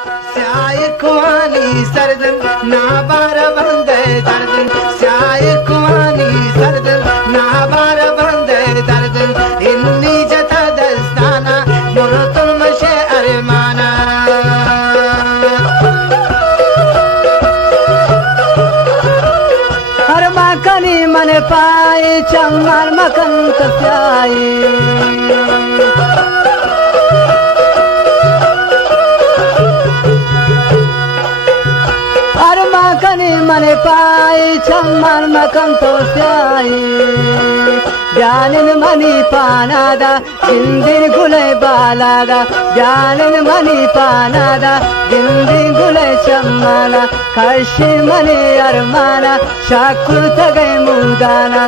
स्याय कुआनी सरदन ना बार बंदे दर्दन स्याय कुआनी सरदन ना बार बंदे दर्दन इन्नी जथा दस्ताना मोरो तुम शे अरमाना हर माकनी मन पाए चम्मार मकन कस्याई मन पाई चम्मन मकम तो स्याई जानन मनी पानादा जिंदिन गुले बालादा जानन मनी पानादा जिंदिन गुले चम्माना कर्शी मनी अरमाना शाकुर तगै मुदाना